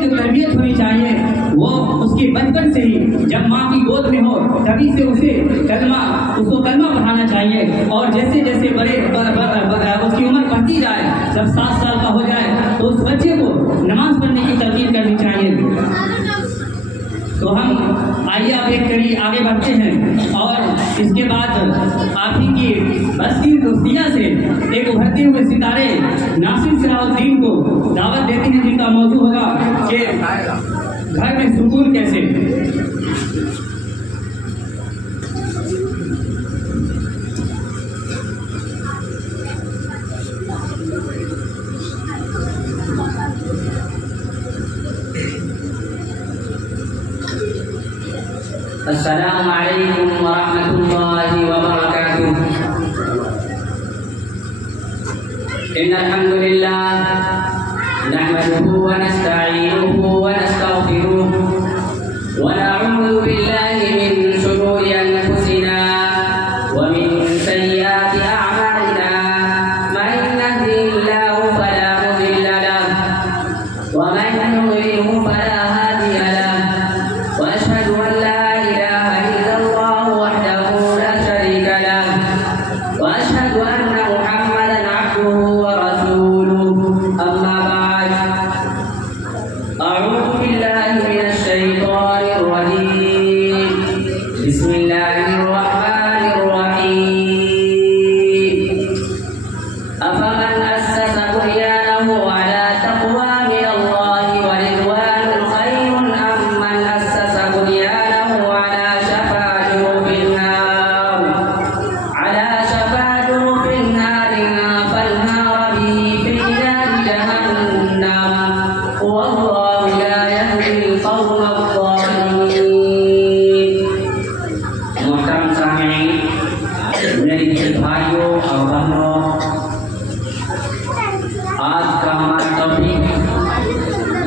तरबियत होनी चाहिए वो उसके बचपन से ही, जब माँ की गोद में हो तभी से उसको कलमा पढ़ाना चाहिए। और जैसे जैसे उसकी उम्र बढ़ती जाए, जब 7 साल का हो जाए तो उस बच्चे को नमाज पढ़ने की तरकीब करनी चाहिए। तो हम आइए अब एक कड़ी आगे बढ़ते हैं और इसके बाद आप ही की बस्ती दोस्तिया से एक उभरते हुए सितारे नासिर सलाहुद्दीन को दावत देते हैं, जिनका मौजू होगा कि घर में सुकून कैसे। अस्सलामु अलैकुम व रहमतुल्लाहि व बरकातुह। इन्नल हम्दुलिल्लाह नहमदुहु व नस्तईनुहु व नस्तगफिरुह व नऊज़ु बिल्लाहि मिन शुरूरि अनफुसिना व मिन सय्यिआति अअमालिना। मन यहदिहिल्लाहु फला मुदिल्ल लहु व मन युद्लिलहु फला हादिय लहु व अशहदु अन ला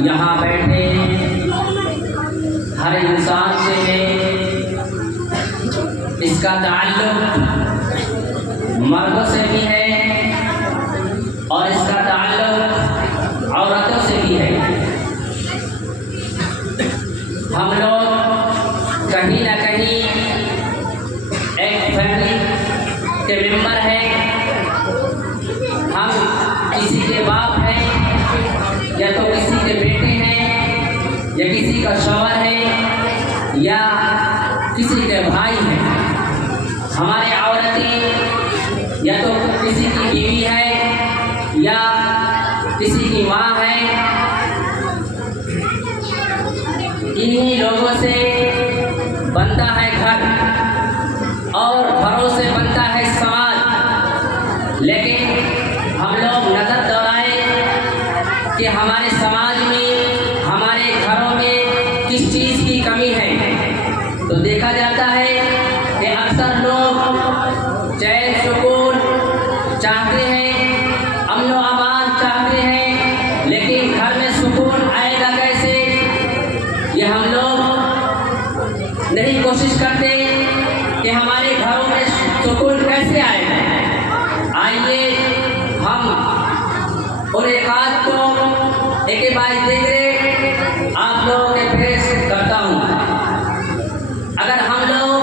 यहाँ बैठे हर इंसान से है, इसका ताल्लुक मर्दों से भी है और इसका ताल्लुक औरतों से भी है। हम लोग कहीं ना कहीं एक फैमिली के मेंबर हैं, हम किसी के बाप हैं या तो किसी के बेटे हैं या किसी का शौहर है या किसी के भाई हैं। हमारे औरतें या तो किसी की बीवी है या किसी की माँ है। इन्हीं लोगों से बनता है घर और घरों से बनता है समाज। लेकिन हम लोग नजर दौड़ाए कि हमारे समाज में, हमारे घरों में किस चीज़ की कमी है, तो देखा जाता है कि अक्सर लोग चैन सुकून चाहते हैं, अमन व अमान चाहते हैं, लेकिन घर में सुकून आएगा कैसे, ये हम लोग नहीं कोशिश करते कि हमारे घरों में सुकून कैसे आएगा। आइए हम और एक आध को एक बार जिक्र आप लोगों के पेश करता हूँ। अगर हम लोग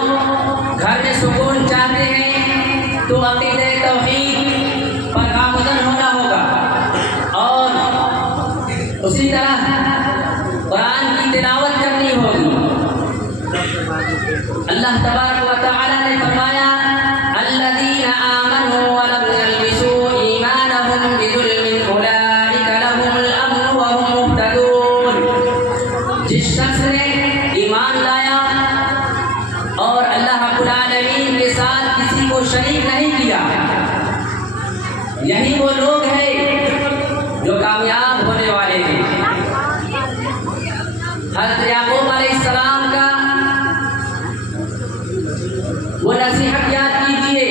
घर में सुकून चाहते हैं तो अक़ीदे तौहीद पर गामज़न होना होगा और उसी तरह कुरान की तिलावत करनी होगी। अल्लाह तबारक व तआला ने फरमाया, अल्लज़ीना आमनू व लम यल्बिसू ईमानहुम बिज़ुल्मिन उलाइका लहुमुल अम्नु व हुम मुहतदून। जिस शख्स ने ईमान लाया और अल्लाह रब्बुल आलमीन के साथ किसी को शरीक नहीं किया, यही वो लोग हैं जो कामयाब होने वाले हैं। हज़रत याकूब अलैहिस्सलाम का वो नसीहत याद कीजिए।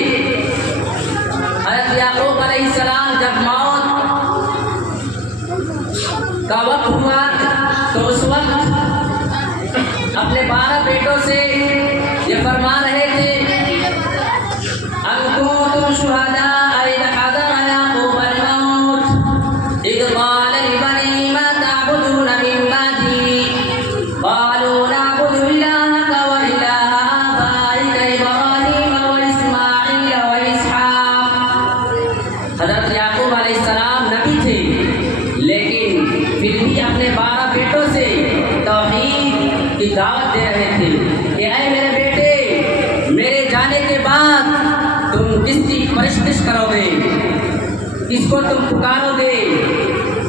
हज़रत याकूब अलैहिस्सलाम जब मौत का वक्त हुआ तो उस वक्त अपने 12 बेटों से ये फरमा रहे थे, अंकुम शुहदा इज़ हज़र याकूब अल मौत इज़ क़ाल लिबनीही मा तअबुदून मिन अपने 12 बेटों से तौहीद की दावत दे रहे थे कि ऐ मेरे बेटे, मेरे जाने के बाद तुम किसकी परस्तिश करोगे, किसको तुम पुकारोगे।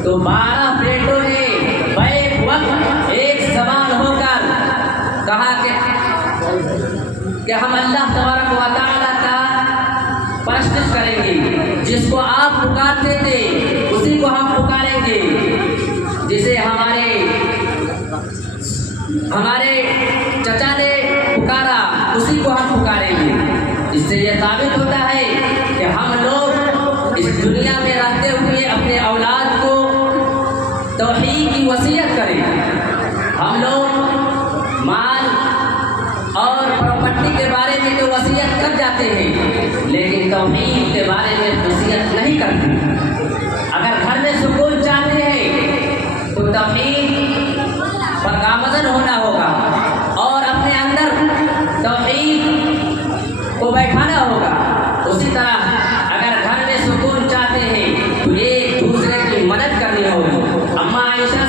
तो 12 बेटों ने बैक वक्त एक सवाल होकर कहा कि हम अल्लाह तबारक व तआला का परस्तिश करेंगे, जिसको आप पुकारते थे उसी को हम पुकारेंगे, जिसे हमारे चचा ने पुकारा उसी को हम पुकारेंगे। इससे यह साबित होता है कि हम लोग इस दुनिया में रहते हुए अपने औलाद को तौहीद की वसीयत करें। हम लोग माल और प्रॉपर्टी के बारे में तो वसीयत कर जाते हैं, लेकिन तौहीद के बारे में वसीयत नहीं करते। अगर घर में सुकून चाहते हैं तो तौहीद पर गामज़न होना होगा और अपने अंदर तौहीद को बैठाना होगा। उसी तरह अगर घर में सुकून चाहते हैं तो एक दूसरे की मदद करनी होगी। अम्मा आयशा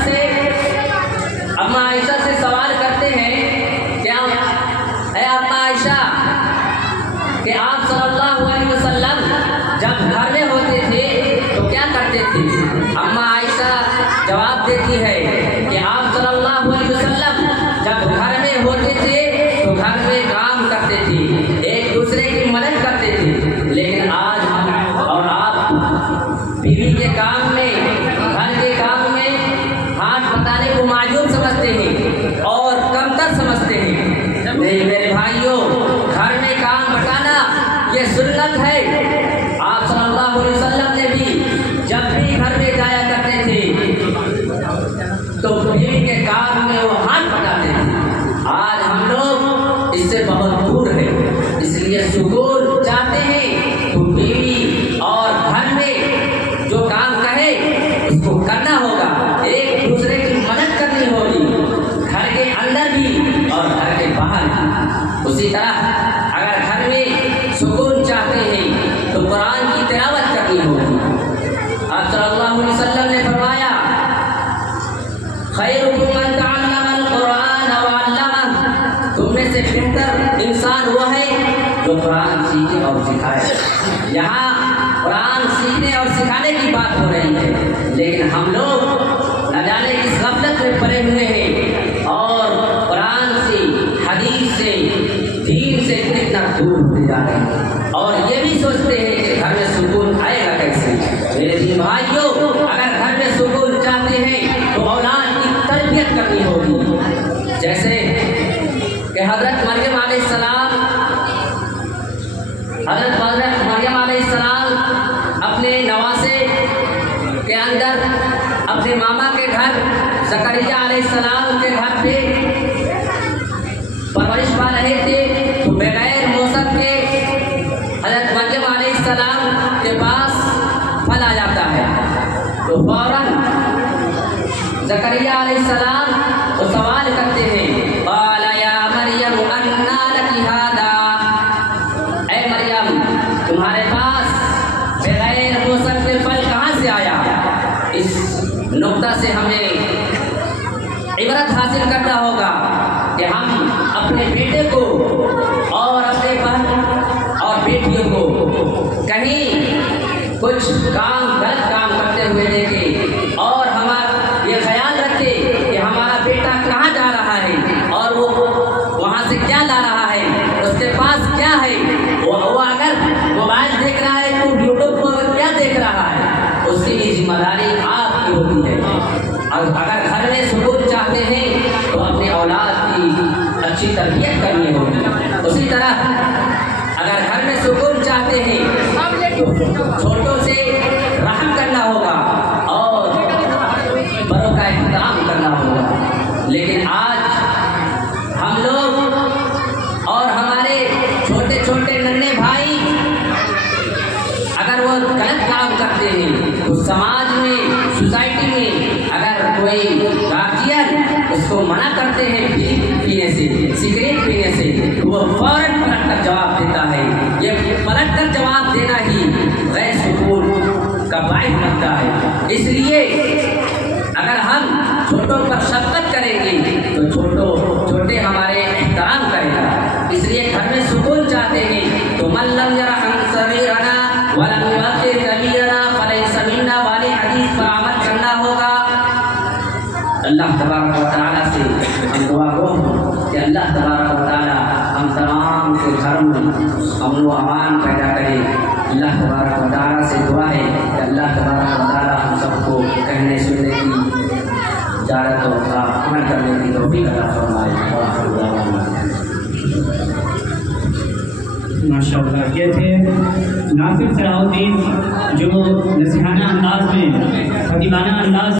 से सवाल करते हैं क्या है अम्मा आयशा कि आप सल्लल्लाहु अलैहि वसल्लम जब घर में होते थे तो क्या करते थे। अम्मा आयशा जवाब देती है कि आप सल्लल्लाहु अलैहि वसल्लम जब घर में होते थे तो घर में काम करते थे, एक दूसरे की मदद करते थे। लेकिन आज हम और आप बीवी के काम में, घर के काम में हाथ बताने को माजूब समझते हैं और कमतर समझते हैं। नहीं मेरे भाइयों, घर में काम बटाना ये सुन्नत है। आप सल्लल्लाहु अलैहि वसल्लम ने भी जब भी घर में जाया करते थे तो बीवी के काम में वो हाथ बटाते थे। आज हम लोग इससे बहुत दूर है, इसलिए सुकून चाहते हैं तो बीवी और घर में जो काम कहे उसको करना होगा, एक दूसरे की मदद करनी होगी, घर के अंदर भी और घर के बाहर भी। उसी तरह अगर घर में सुकून चाहते हैं तो कुरान की तिलावत करनी होगी। आप सल्लल्लाहु अलैहि वसल्लम ने फरमाया खैरुकुम मन तअल्लमल कुरान व अल्लमह, तुम में से बेहतर इंसान वो है जो कुरान सीखे और सिखाए। यहाँ कुरान सीखने और सिखाने की बात हो रही है, लेकिन हम लोग न जाने किस गफलत में पड़े हुए हैं और कुरान से, हदीस से, दीन से कितना दूर होते जा रहे हैं और ये भी सोचते हैं कि घर में सुकून आएगा कैसे। मेरे दीन भाइयों, अगर घर में सुकून चाहते हैं तो औलाद की तरबियत करनी होगी। जैसे कि हज़रत मरियम अलैहिस्सलाम अपने नवासे के अंदर अपने मामा के घर ज़करिया अलैहिस्सलाम के घर पे परवरिश पा रहे थे, तो बगैर मौसम के हज़रत मरियम अलैहिस्सलाम के पास फल आ जाता है, तो फौरन ज़करिया अलैहिस्सलाम तो सवाल करते हैं क़ाला या मरियम अन्ना लकी हादा, ऐ मरियम तुम्हारे पास बगैर मौसम के फल कहाँ से आया। इस नुक्ता से हमें इबरत हासिल करना होगा कि हम अपने बेटे को और अपने बहन और बेटियों को कहीं कुछ काम गलत काम करते हुए देखें और हमारा ये ख्याल रखें कि हमारा बेटा कहाँ जा रहा है और वो वहाँ से क्या ला रहा है, उसके पास क्या है। वो अगर मोबाइल देख रहा है तो यूट्यूब पर क्या देख रहा है, उसकी भी जिम्मेदारी आपकी होती है। और अगर घर में सुकून चाहते हैं तो अपने औलाद की अच्छी तरबियत करनी होगी। उसी तरह अगर घर में सुकून चाहते हैं तो छोटों से रहम करना होगा और बड़ों का एहतराम करना होगा। लेकिन आज हम लोग और हमारे छोटे छोटे नन्हे भाई अगर वो गलत काम करते हैं तो समाज में, सोसाइटी में अगर कोई गार्जियन उसको मना करते हैं बीड़ी पीने से, सिगरेट पीने से, तो वो फौरन पलट कर जवाब देता है। ये पलट कर जवाब देना ही गैर सुकून का बाइस बनता है। छोटों पर शफकत करेंगे तो छोटे हमारे एहतराम करेगा। इसलिए घर में सुकून चाहते हैं तो मन लम यरहम सगीरना वलम युवक्किर कबीरना फलैसा मिन्ना वाले हदीस पर अमल करना होगा। अल्लाह तबारक व तआला से हम दुआ गो कि अल्लाह तबारक व तआला हम तमाम के घर में अमन व अमान पैदा करे। अल्लाह तबारक व तआला से दुआ है कि अल्लाह तबारक व तआला हम सबको कहने सुनने की इजाज़त और अमल करने की तौफीक अता फरमाए। माशाअल्लाह, ये थे नासिर सलाहुद्दीन जो नसीहाना अंदाज में, खतीबाना अंदाज